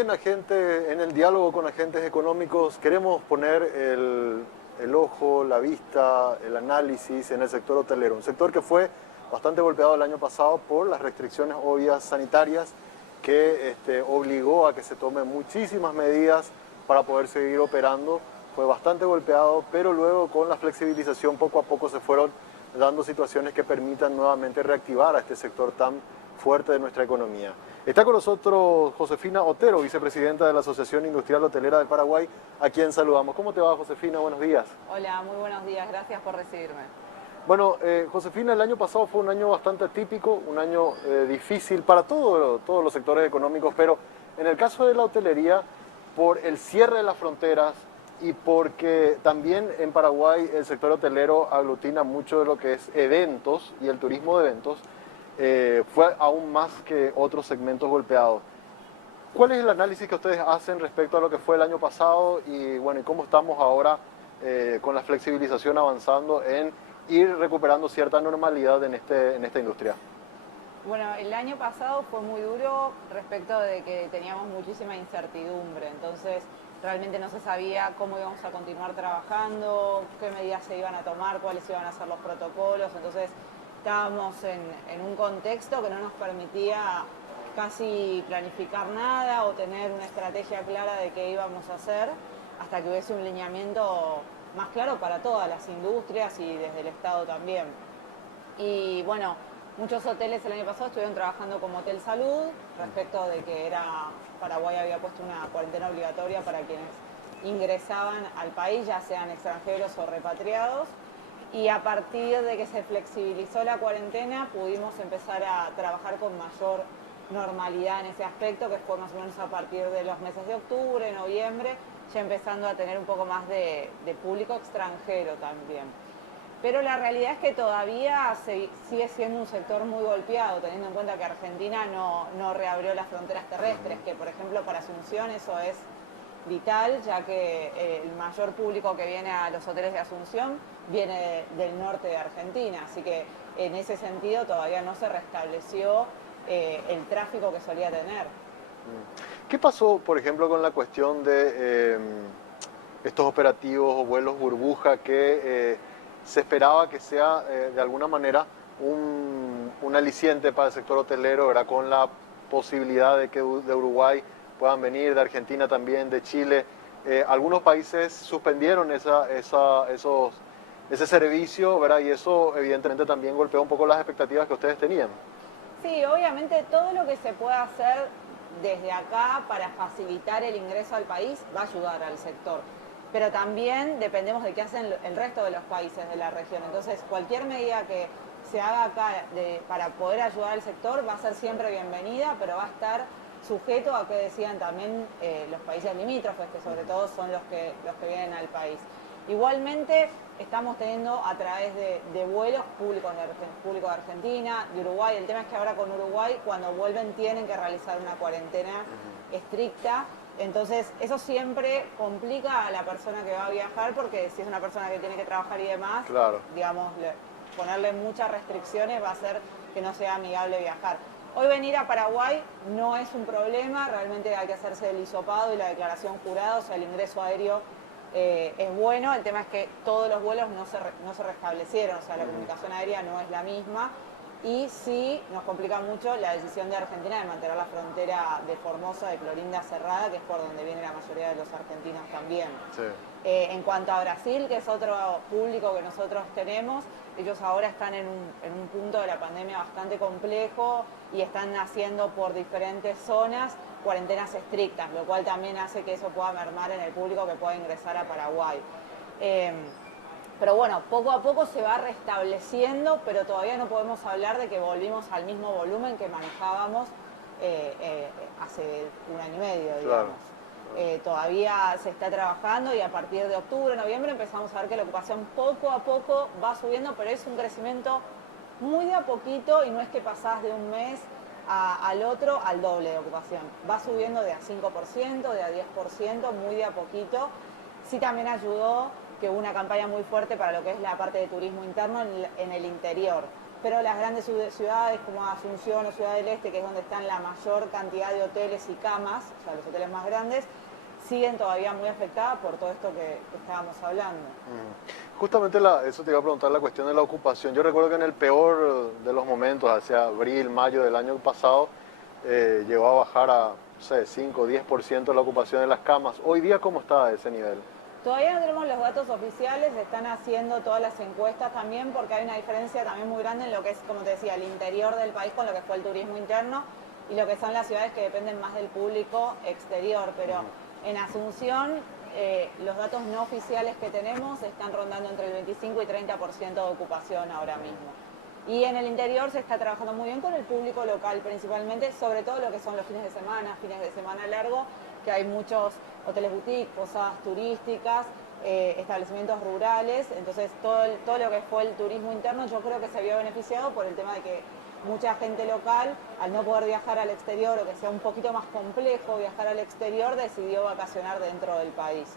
en el diálogo con agentes económicos, queremos poner el ojo, la vista, el análisis en el sector hotelero, un sector que fue bastante golpeado el año pasado por las restricciones obvias sanitarias que obligó a que se tomen muchísimas medidas para poder seguir operando. Fue bastante golpeado, pero luego con la flexibilización poco a poco se fueron dando situaciones que permitan nuevamente reactivar a este sector tan fuerte de nuestra economía. Está con nosotros Josefina Otero, vicepresidenta de la Asociación Industrial Hotelera del Paraguay, a quien saludamos. ¿Cómo te va, Josefina? Buenos días. Hola, muy buenos días, gracias por recibirme. Bueno, Josefina, el año pasado fue un año bastante atípico, un año difícil para todos los sectores económicos, pero en el caso de la hotelería, por el cierre de las fronteras y porque también en Paraguay el sector hotelero aglutina mucho de lo que es eventos y el turismo de eventos, fue aún más que otros segmentos golpeados. ¿Cuál es el análisis que ustedes hacen respecto a lo que fue el año pasado y, bueno, y cómo estamos ahora con la flexibilización avanzando en ir recuperando cierta normalidad en esta industria? Bueno, el año pasado fue muy duro respecto de que teníamos muchísima incertidumbre, entonces realmente no se sabía cómo íbamos a continuar trabajando, qué medidas se iban a tomar, cuáles iban a ser los protocolos, entonces estábamos en un contexto que no nos permitía casi planificar nada o tener una estrategia clara de qué íbamos a hacer hasta que hubiese un lineamiento más claro para todas las industrias y desde el Estado también. Y bueno, muchos hoteles el año pasado estuvieron trabajando como Hotel Salud respecto de que Paraguay había puesto una cuarentena obligatoria para quienes ingresaban al país, ya sean extranjeros o repatriados. Y a partir de que se flexibilizó la cuarentena pudimos empezar a trabajar con mayor normalidad en ese aspecto, que fue más o menos a partir de los meses de octubre, noviembre, ya empezando a tener un poco más de público extranjero también. Pero la realidad es que todavía sigue siendo un sector muy golpeado, teniendo en cuenta que Argentina no reabrió las fronteras terrestres, que por ejemplo para Asunción eso es vital, ya que el mayor público que viene a los hoteles de Asunción viene del norte de Argentina, así que en ese sentido todavía no se restableció el tráfico que solía tener. ¿Qué pasó, por ejemplo, con la cuestión de estos operativos o vuelos burbuja que se esperaba que sea de alguna manera un aliciente para el sector hotelero, era con la posibilidad de que de Uruguay puedan venir, de Argentina también, de Chile? Algunos países suspendieron ese servicio, ¿verdad? Y eso evidentemente también golpeó un poco las expectativas que ustedes tenían. Sí, obviamente todo lo que se pueda hacer desde acá para facilitar el ingreso al país va a ayudar al sector. Pero también dependemos de qué hacen el resto de los países de la región. Entonces, cualquier medida que se haga acá para poder ayudar al sector va a ser siempre bienvenida, pero va a estar sujeto a que decidan también los países limítrofes, que sobre todo son los que vienen al país. Igualmente, estamos teniendo a través de vuelos público de Argentina, de Uruguay. El tema es que ahora con Uruguay, cuando vuelven, tienen que realizar una cuarentena estricta. Entonces, eso siempre complica a la persona que va a viajar, porque si es una persona que tiene que trabajar y demás, claro, digamos, ponerle muchas restricciones va a hacer que no sea amigable viajar. Hoy venir a Paraguay no es un problema, realmente hay que hacerse el hisopado y la declaración jurada, o sea, el ingreso aéreo es bueno. El tema es que todos los vuelos no se restablecieron, o sea, la comunicación aérea no es la misma. Y sí nos complica mucho la decisión de Argentina de mantener la frontera de Formosa, de Clorinda cerrada, que es por donde viene la mayoría de los argentinos también. sí. En cuanto a Brasil, que es otro público que nosotros tenemos, ellos ahora están en un punto de la pandemia bastante complejo y están haciendo por diferentes zonas cuarentenas estrictas, lo cual también hace que eso pueda mermar en el público que pueda ingresar a Paraguay. Pero bueno, poco a poco se va restableciendo, pero todavía no podemos hablar de que volvimos al mismo volumen que manejábamos hace un año y medio, digamos. Claro. Todavía se está trabajando y a partir de octubre, noviembre empezamos a ver que la ocupación poco a poco va subiendo, pero es un crecimiento muy de a poquito y no es que pasás de un mes al otro al doble de ocupación. Va subiendo de a 5%, de a 10%, muy de a poquito. Sí, también ayudó que hubo una campaña muy fuerte para lo que es la parte de turismo interno en el interior. pero las grandes ciudades como Asunción o Ciudad del Este, que es donde están la mayor cantidad de hoteles y camas, o sea, los hoteles más grandes, siguen todavía muy afectadas por todo esto que estábamos hablando. Justamente eso te iba a preguntar, la cuestión de la ocupación. Yo recuerdo que en el peor de los momentos, hacia abril, mayo del año pasado, llegó a bajar a, no sé, 5 o 10% la ocupación de las camas. Hoy día, ¿cómo está ese nivel? Todavía no tenemos los datos oficiales, se están haciendo todas las encuestas también porque hay una diferencia también muy grande en lo que es, como te decía, el interior del país con lo que fue el turismo interno y lo que son las ciudades que dependen más del público exterior. Pero en Asunción, los datos no oficiales que tenemos están rondando entre el 25 y 30% de ocupación ahora mismo. Y en el interior se está trabajando muy bien con el público local principalmente, sobre todo lo que son los fines de semana largo, que hay muchos hoteles boutique, posadas turísticas, establecimientos rurales. Entonces todo lo que fue el turismo interno yo creo que se vio beneficiado por el tema de que mucha gente local, al no poder viajar al exterior o que sea un poquito más complejo viajar al exterior, decidió vacacionar dentro del país.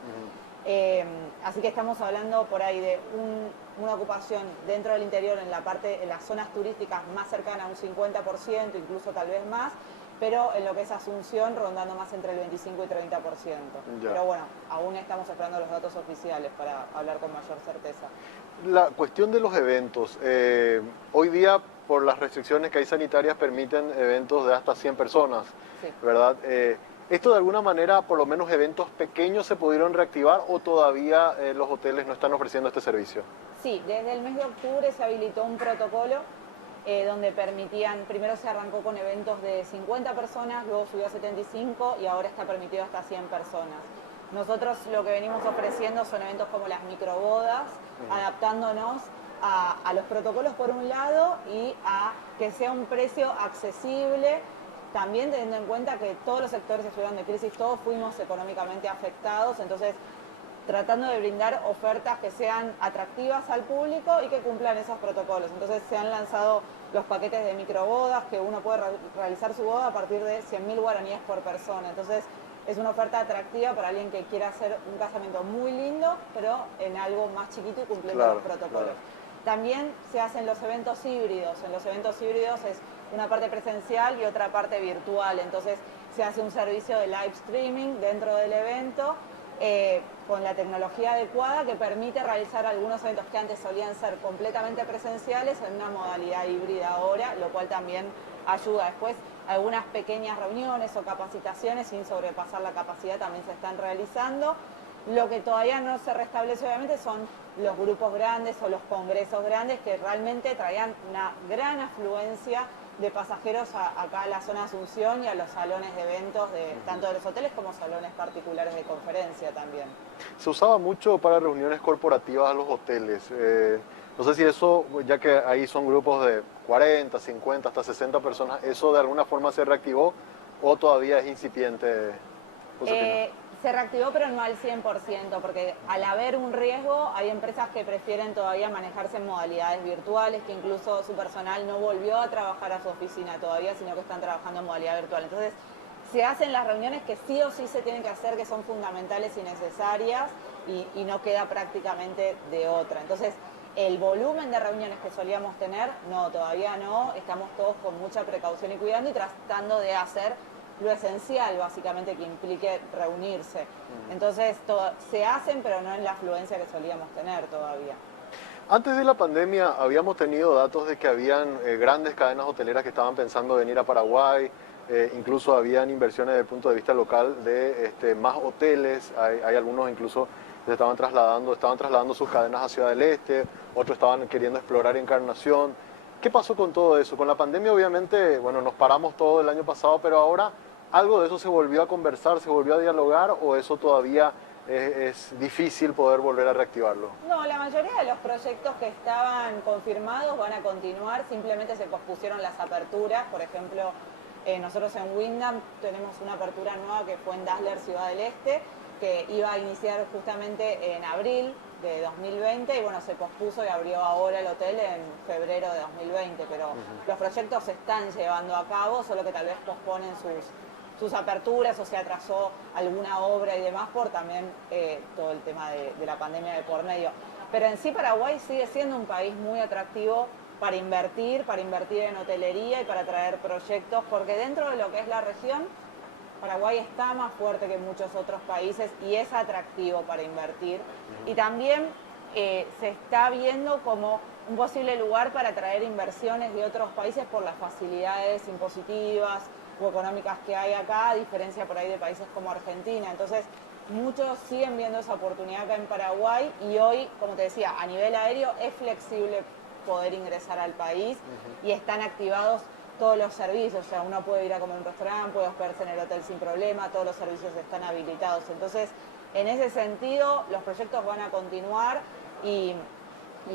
Así que estamos hablando por ahí de una ocupación dentro del interior en las zonas turísticas más cercana a un 50%, incluso tal vez más, pero en lo que es Asunción rondando más entre el 25 y 30%. Ya. Pero bueno, aún estamos esperando los datos oficiales para hablar con mayor certeza. La cuestión de los eventos, hoy día por las restricciones que hay sanitarias permiten eventos de hasta 100 personas, sí, ¿verdad? ¿Esto de alguna manera, por lo menos eventos pequeños, se pudieron reactivar o todavía los hoteles no están ofreciendo este servicio? Sí, desde el mes de octubre se habilitó un protocolo donde permitían, primero se arrancó con eventos de 50 personas, luego subió a 75 y ahora está permitido hasta 100 personas. Nosotros lo que venimos ofreciendo son eventos como las microbodas, adaptándonos a los protocolos por un lado y a que sea un precio accesible, también teniendo en cuenta que todos los sectores estuvieron de crisis, todos fuimos económicamente afectados, entonces tratando de brindar ofertas que sean atractivas al público y que cumplan esos protocolos. Entonces se han lanzado los paquetes de microbodas, que uno puede realizar su boda a partir de 100.000 guaraníes por persona. Entonces es una oferta atractiva para alguien que quiera hacer un casamiento muy lindo, pero en algo más chiquito y cumpliendo los protocolos. También se hacen los eventos híbridos. En los eventos híbridos es una parte presencial y otra parte virtual. Entonces se hace un servicio de live streaming dentro del evento, con la tecnología adecuada que permite realizar algunos eventos que antes solían ser completamente presenciales en una modalidad híbrida ahora, lo cual también ayuda. Después algunas pequeñas reuniones o capacitaciones sin sobrepasar la capacidad también se están realizando. Lo que todavía no se restablece obviamente son los grupos grandes o los congresos grandes que realmente traían una gran afluencia de pasajeros acá a la zona de Asunción y a los salones de eventos tanto de los hoteles como salones particulares de conferencia también. Se usaba mucho para reuniones corporativas a los hoteles. No sé si eso, ya que ahí son grupos de 40, 50, hasta 60 personas, ¿eso de alguna forma se reactivó o todavía es incipiente? Se reactivó pero no al 100%, porque al haber un riesgo hay empresas que prefieren todavía manejarse en modalidades virtuales, que incluso su personal no volvió a trabajar a su oficina todavía, sino que están trabajando en modalidad virtual. Entonces se hacen las reuniones que sí o sí se tienen que hacer, que son fundamentales y necesarias y no queda prácticamente de otra. Entonces el volumen de reuniones que solíamos tener, no, todavía no, estamos todos con mucha precaución y cuidando y tratando de hacer lo esencial básicamente que implique reunirse. Entonces se hacen pero no en la afluencia que solíamos tener todavía. Antes de la pandemia habíamos tenido datos de que habían grandes cadenas hoteleras que estaban pensando venir a Paraguay, incluso habían inversiones desde el punto de vista local de más hoteles, hay algunos incluso que estaban trasladando sus cadenas a Ciudad del Este, otros estaban queriendo explorar Encarnación. ¿Qué pasó con todo eso? Con la pandemia obviamente, bueno, nos paramos todo el año pasado, pero ahora algo de eso se volvió a conversar, se volvió a dialogar o eso todavía es difícil poder volver a reactivarlo. No, la mayoría de los proyectos que estaban confirmados van a continuar, simplemente se pospusieron las aperturas. Por ejemplo, nosotros en Wyndham tenemos una apertura nueva que fue en Dazzler Ciudad del Este, que iba a iniciar justamente en abril de 2020 y bueno, se pospuso y abrió ahora el hotel en febrero de 2020, pero los proyectos se están llevando a cabo, solo que tal vez posponen sus aperturas o se atrasó alguna obra y demás por también todo el tema de la pandemia de por medio. Pero en sí Paraguay sigue siendo un país muy atractivo para invertir en hotelería y para traer proyectos, porque dentro de lo que es la región, Paraguay está más fuerte que muchos otros países y es atractivo para invertir. Y también se está viendo como un posible lugar para atraer inversiones de otros países por las facilidades impositivas o económicas que hay acá, a diferencia por ahí de países como Argentina. Entonces, muchos siguen viendo esa oportunidad acá en Paraguay y hoy, como te decía, a nivel aéreo es flexible poder ingresar al país y están activados todos los servicios, o sea, uno puede ir a comer a un restaurante, puede hospedarse en el hotel sin problema, todos los servicios están habilitados. Entonces, en ese sentido, los proyectos van a continuar y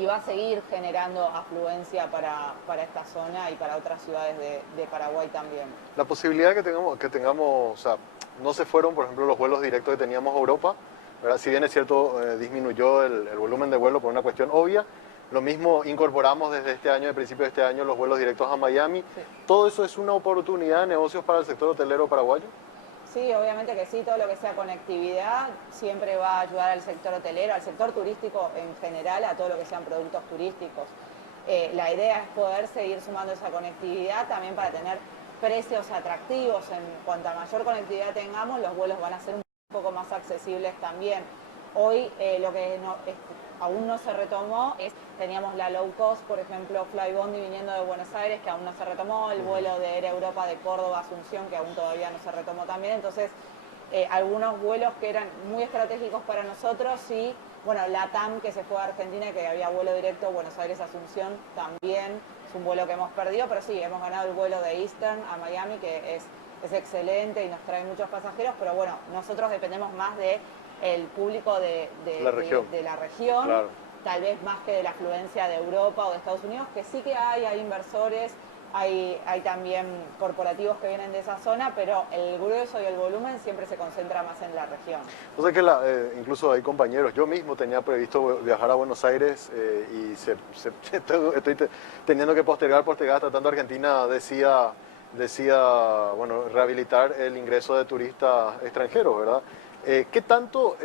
va a seguir generando afluencia para esta zona y para otras ciudades de Paraguay también. La posibilidad que tengamos, o sea, no se fueron, por ejemplo, los vuelos directos que teníamos a Europa, ¿verdad? Si bien es cierto, disminuyó el volumen de vuelo por una cuestión obvia, lo mismo incorporamos desde este año, de principio de este año, los vuelos directos a Miami. Sí. ¿Todo eso es una oportunidad de negocios para el sector hotelero paraguayo? Sí, obviamente que sí, todo lo que sea conectividad siempre va a ayudar al sector hotelero, al sector turístico en general, a todo lo que sean productos turísticos. La idea es poder seguir sumando esa conectividad también para tener precios atractivos. En cuanto a mayor conectividad tengamos, los vuelos van a ser un poco más accesibles también. Hoy lo que aún no se retomó teníamos la low cost, por ejemplo, Flybondi viniendo de Buenos Aires, que aún no se retomó, el vuelo de Air Europa de Córdoba a Asunción, que aún todavía no se retomó también. Entonces, algunos vuelos que eran muy estratégicos para nosotros, sí, bueno, LATAM, que se fue a Argentina, que había vuelo directo Buenos Aires-Asunción, también es un vuelo que hemos perdido, pero sí, hemos ganado el vuelo de Eastern a Miami, que es excelente y nos trae muchos pasajeros, pero bueno, nosotros dependemos más del público de la región, claro, tal vez más que de la afluencia de Europa o de Estados Unidos, que sí que hay inversores, hay también corporativos que vienen de esa zona, pero el grueso y el volumen siempre se concentra más en la región. O sea que incluso hay compañeros, yo mismo tenía previsto viajar a Buenos Aires y estoy teniendo que postergar, tratando Argentina decía, bueno, rehabilitar el ingreso de turistas extranjeros, ¿verdad? ¿Qué tanto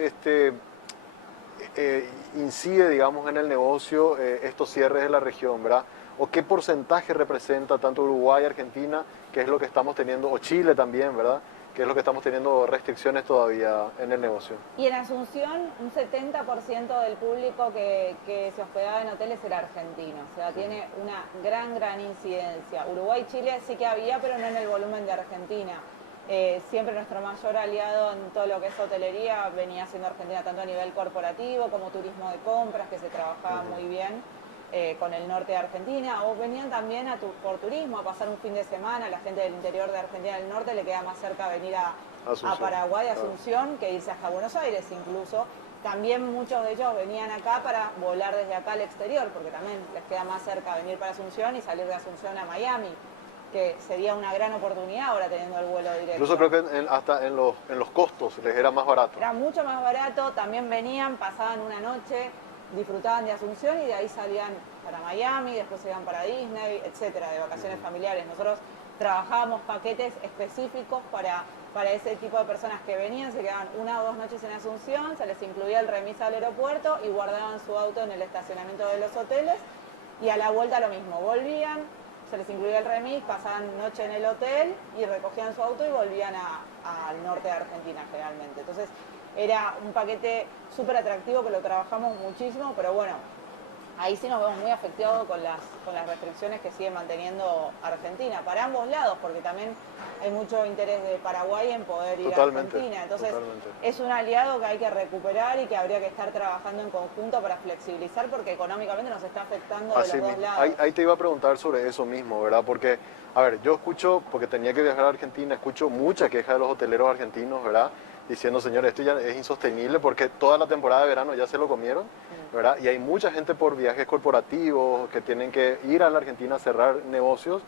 incide, digamos, en el negocio estos cierres de la región, ¿verdad? ¿O qué porcentaje representa tanto Uruguay, Argentina, que es lo que estamos teniendo, o Chile también, ¿verdad? Que es lo que estamos teniendo restricciones todavía en el negocio? Y en Asunción, un 70% del público que se hospedaba en hoteles era argentino. O sea, tiene una gran incidencia. Uruguay y Chile sí que había, pero no en el volumen de Argentina. Siempre nuestro mayor aliado en todo lo que es hotelería venía siendo Argentina, tanto a nivel corporativo como turismo de compras, que se trabajaba muy bien con el norte de Argentina, o venían también por turismo a pasar un fin de semana. La gente del interior de Argentina del norte le queda más cerca venir a Paraguay, a Asunción, que irse hasta Buenos Aires incluso. También muchos de ellos venían acá para volar desde acá al exterior, porque también les queda más cerca venir para Asunción y salir de Asunción a Miami, que sería una gran oportunidad ahora teniendo el vuelo directo. Incluso creo que hasta en los costos les era más barato. Era mucho más barato, también venían, pasaban una noche, disfrutaban de Asunción y de ahí salían para Miami, después se iban para Disney, etcétera, de vacaciones familiares. Nosotros trabajábamos paquetes específicos para ese tipo de personas que venían, se quedaban 1 o 2 noches en Asunción, se les incluía el remis al aeropuerto y guardaban su auto en el estacionamiento de los hoteles y a la vuelta lo mismo, volvían, se les incluía el remis, pasaban noche en el hotel y recogían su auto y volvían al norte de Argentina generalmente. Entonces era un paquete súper atractivo que lo trabajamos muchísimo, pero bueno, ahí sí nos vemos muy afectados con las restricciones que sigue manteniendo Argentina, para ambos lados, porque también hay mucho interés de Paraguay en poder ir a Argentina. Entonces es un aliado que hay que recuperar y que habría que estar trabajando en conjunto para flexibilizar, porque económicamente nos está afectando de los dos lados. Ahí te iba a preguntar sobre eso mismo, ¿verdad? Porque, a ver, yo escucho, porque tenía que viajar a Argentina, escucho mucha queja de los hoteleros argentinos, ¿verdad? Diciendo, señores, esto ya es insostenible porque toda la temporada de verano ya se lo comieron, ¿verdad? Y hay mucha gente por viajes corporativos que tienen que ir a la Argentina a cerrar negocios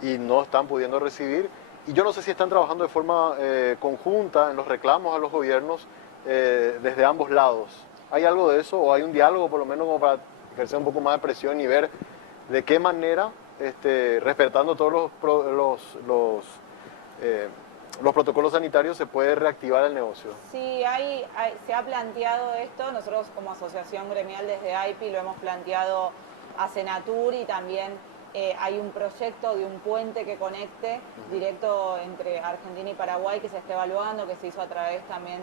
y no están pudiendo recibir. Y yo no sé si están trabajando de forma conjunta en los reclamos a los gobiernos desde ambos lados. ¿Hay algo de eso o hay un diálogo por lo menos como para ejercer un poco más de presión y ver de qué manera, respetando todos los protocolos sanitarios, se puede reactivar el negocio? Sí, se ha planteado esto. Nosotros como asociación gremial desde AIPI lo hemos planteado a Senatur y también hay un proyecto de un puente que conecte directo entre Argentina y Paraguay que se está evaluando, que se hizo a través también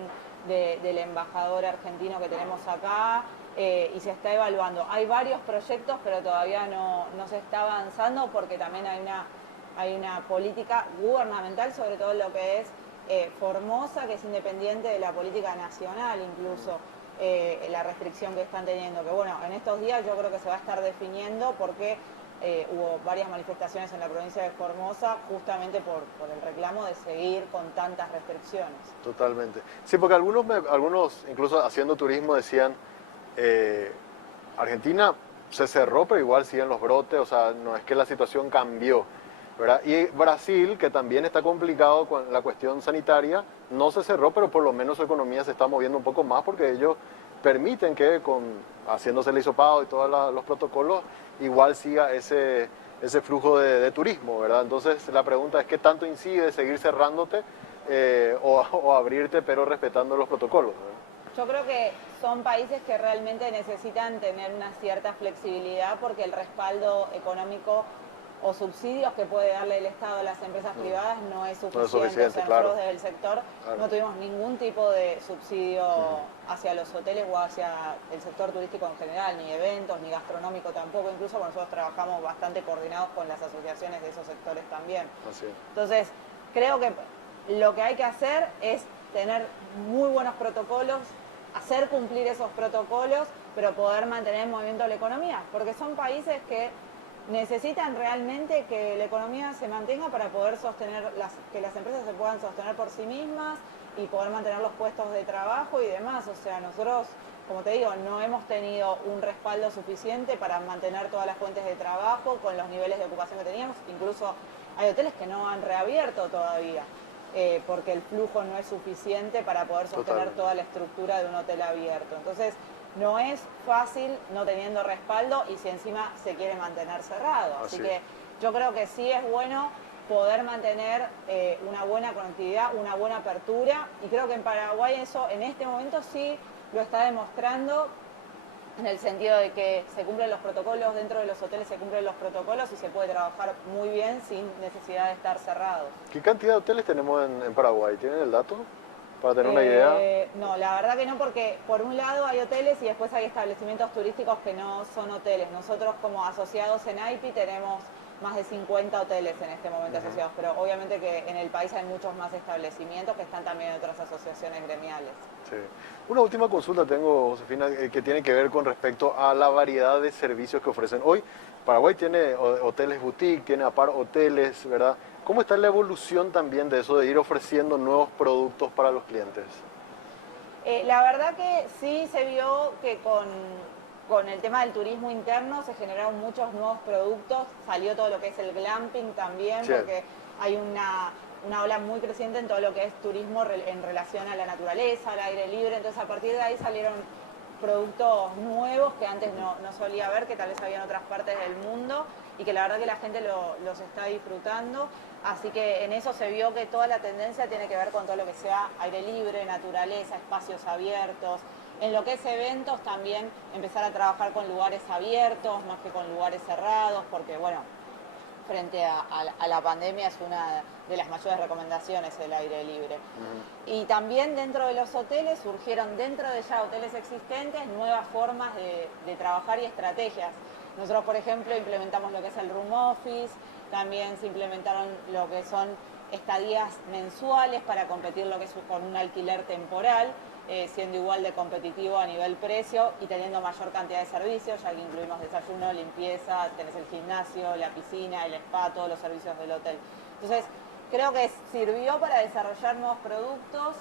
del embajador argentino que tenemos acá y se está evaluando. Hay varios proyectos, pero todavía no se está avanzando porque también hay una política gubernamental, sobre todo lo que es Formosa, que es independiente de la política nacional incluso. La restricción que están teniendo, que bueno, en estos días yo creo que se va a estar definiendo porque hubo varias manifestaciones en la provincia de Formosa justamente por el reclamo de seguir con tantas restricciones. Totalmente. Sí, porque algunos incluso haciendo turismo decían, Argentina se cerró, pero igual siguen los brotes, o sea, no es que la situación cambió, ¿verdad? Y Brasil, que también está complicado con la cuestión sanitaria, no se cerró, pero por lo menos su economía se está moviendo un poco más porque ellos permiten que haciéndose el hisopado y todos los protocolos, igual siga ese flujo de turismo, ¿verdad? Entonces la pregunta es, ¿qué tanto incide seguir cerrándote o abrirte pero respetando los protocolos, ¿verdad? Yo creo que son países que realmente necesitan tener una cierta flexibilidad porque el respaldo económico o subsidios que puede darle el Estado a las empresas privadas no es suficiente. No es suficiente, o sea, claro. nosotros desde el sector no tuvimos ningún tipo de subsidio hacia los hoteles o hacia el sector turístico en general, ni eventos, ni gastronómico tampoco. Incluso nosotros trabajamos bastante coordinados con las asociaciones de esos sectores también. Así es. Entonces, creo que lo que hay que hacer es tener muy buenos protocolos, hacer cumplir esos protocolos, pero poder mantener en movimiento la economía, porque son países que necesitan realmente que la economía se mantenga para poder sostener, que las empresas se puedan sostener por sí mismas y poder mantener los puestos de trabajo y demás. O sea, nosotros, como te digo, no hemos tenido un respaldo suficiente para mantener todas las fuentes de trabajo con los niveles de ocupación que teníamos. Incluso hay hoteles que no han reabierto todavía. Porque el flujo no es suficiente para poder sostener toda la estructura de un hotel abierto. Entonces, no es fácil no teniendo respaldo y si encima se quiere mantener cerrado. Así que yo creo que sí es bueno poder mantener una buena conectividad, una buena apertura, y creo que en Paraguay eso en este momento sí lo está demostrando, en el sentido de que se cumplen los protocolos, dentro de los hoteles se cumplen los protocolos y se puede trabajar muy bien sin necesidad de estar cerrados. ¿Qué cantidad de hoteles tenemos en Paraguay? ¿Tienen el dato para tener una idea? No, la verdad que no, porque por un lado hay hoteles y después hay establecimientos turísticos que no son hoteles. Nosotros como asociados en AIPI tenemos más de 50 hoteles en este momento asociados, pero obviamente que en el país hay muchos más establecimientos que están también en otras asociaciones gremiales. Sí. Una última consulta tengo, Josefina, que tiene que ver con respecto a la variedad de servicios que ofrecen. Hoy Paraguay tiene hoteles boutique, tiene apart hoteles, ¿verdad? ¿Cómo está la evolución también de eso, de ir ofreciendo nuevos productos para los clientes? La verdad que sí se vio que con el tema del turismo interno se generaron muchos nuevos productos, salió todo lo que es el glamping también, porque hay una ola muy creciente en todo lo que es turismo en relación a la naturaleza, al aire libre, entonces a partir de ahí salieron productos nuevos que antes no solía ver, que tal vez había en otras partes del mundo y que la verdad que la gente los está disfrutando. Así que en eso se vio que toda la tendencia tiene que ver con todo lo que sea aire libre, naturaleza, espacios abiertos. En lo que es eventos también empezar a trabajar con lugares abiertos más que con lugares cerrados, porque bueno, frente a la pandemia es una de las mayores recomendaciones el aire libre. Y también dentro de los hoteles surgieron, dentro de ya hoteles existentes, nuevas formas de trabajar y estrategias. Nosotros, por ejemplo, implementamos lo que es el room office, también se implementaron lo que son estadías mensuales para competir lo que es con un alquiler temporal, siendo igual de competitivo a nivel precio y teniendo mayor cantidad de servicios, ya que incluimos desayuno, limpieza, tenés el gimnasio, la piscina, el spa, todos los servicios del hotel. Entonces, creo que sirvió para desarrollar nuevos productos,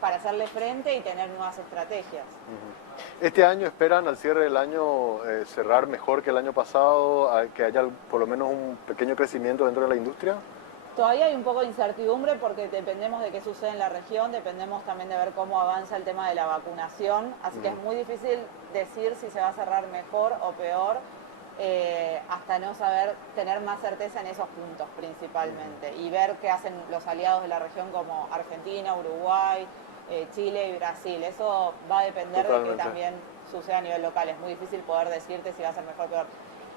para hacerle frente y tener nuevas estrategias. ¿Este año esperan al cierre del año cerrar mejor que el año pasado, que haya por lo menos un pequeño crecimiento dentro de la industria? Todavía hay un poco de incertidumbre porque dependemos de qué sucede en la región, dependemos también de ver cómo avanza el tema de la vacunación, así que es muy difícil decir si se va a cerrar mejor o peor, hasta no saber, tener más certeza en esos puntos principalmente y ver qué hacen los aliados de la región como Argentina, Uruguay, Chile y Brasil. Eso va a depender de que también sucede a nivel local. Es muy difícil poder decirte si va a ser mejor o peor.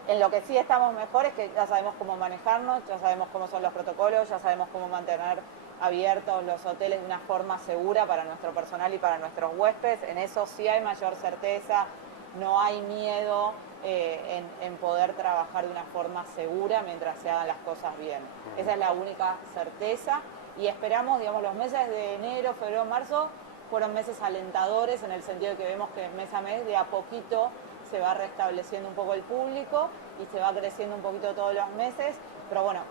En lo que sí estamos mejor es que ya sabemos cómo manejarnos, ya sabemos cómo son los protocolos, ya sabemos cómo mantener abiertos los hoteles de una forma segura para nuestro personal y para nuestros huéspedes. En eso sí hay mayor certeza, no hay miedo en poder trabajar de una forma segura mientras se hagan las cosas bien. Esa es la única certeza y esperamos, digamos, los meses de enero, febrero, marzo fueron meses alentadores en el sentido de que vemos que mes a mes de a poquito se va restableciendo un poco el público y se va creciendo un poquito todos los meses, pero bueno,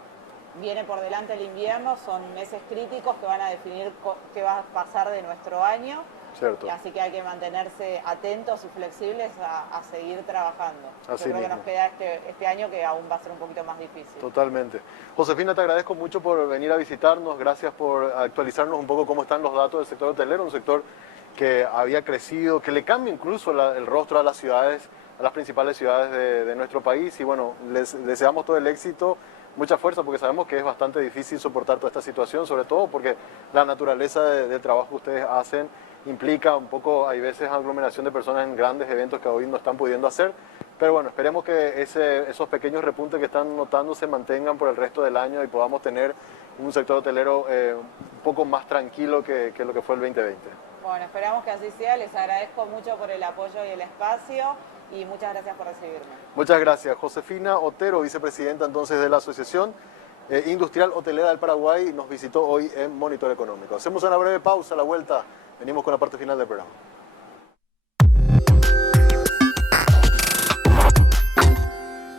viene por delante el invierno, son meses críticos que van a definir qué va a pasar de nuestro año. Cierto. Así que hay que mantenerse atentos y flexibles a seguir trabajando. Así Yo creo mismo. que nos queda este año que aún va a ser un poquito más difícil. Totalmente. Josefina, te agradezco mucho por venir a visitarnos, gracias por actualizarnos un poco cómo están los datos del sector hotelero, un sector que había crecido, que le cambia incluso el rostro a las ciudades, a las principales ciudades de nuestro país y bueno, les deseamos todo el éxito, mucha fuerza porque sabemos que es bastante difícil soportar toda esta situación, sobre todo porque la naturaleza del trabajo que ustedes hacen implica un poco, hay veces, aglomeración de personas en grandes eventos que hoy no están pudiendo hacer, pero bueno, esperemos que esos pequeños repuntes que están notando se mantengan por el resto del año y podamos tener un sector hotelero un poco más tranquilo que lo que fue el 2020. Bueno, esperamos que así sea, les agradezco mucho por el apoyo y el espacio y muchas gracias por recibirme. Muchas gracias. Josefina Otero, vicepresidenta entonces de la Asociación Industrial Hotelera del Paraguay, nos visitó hoy en Monitor Económico. Hacemos una breve pausa, a la vuelta venimos con la parte final del programa.